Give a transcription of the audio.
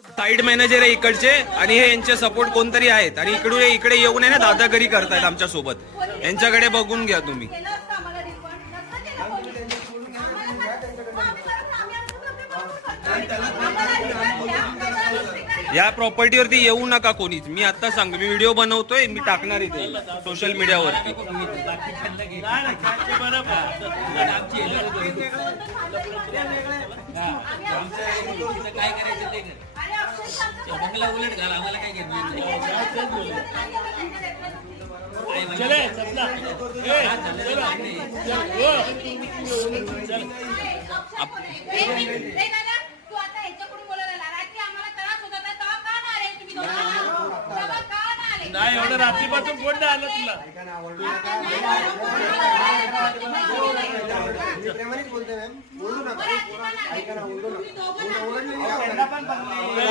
Side manager आहे इकडचे आणि हे यांचे सपोर्ट कोणतरी आहेत आणि इकडे येऊन आहे ना दादागिरी करतायत आमच्या सोबत. यांच्याकडे बघून घ्या तुम्ही. या प्रॉपर्टीवरती येऊ नका कोणीच. मी आता सांग, मी व्हिडिओ बनवतोय, मी टाकणार इथे सोशल मीडियावरती. उलट घाल आम्हाला काय नाही एवढं रात्रीपासून कोण नाही आलं तुला.